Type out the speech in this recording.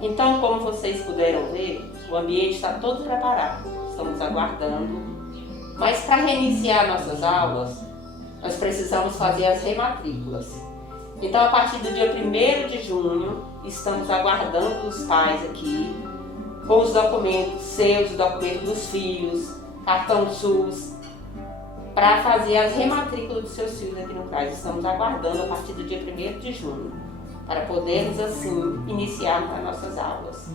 Então, como vocês puderam ver, o ambiente está todo preparado, estamos aguardando. Mas para reiniciar nossas aulas, nós precisamos fazer as rematrículas. Então, a partir do dia 1º de junho, estamos aguardando os pais aqui, com os documentos seus, os documentos dos filhos, cartão SUS, para fazer as rematrículas dos seus filhos aqui no CRAS. Estamos aguardando a partir do dia 1º de junho, para podermos, assim, iniciar as nossas aulas.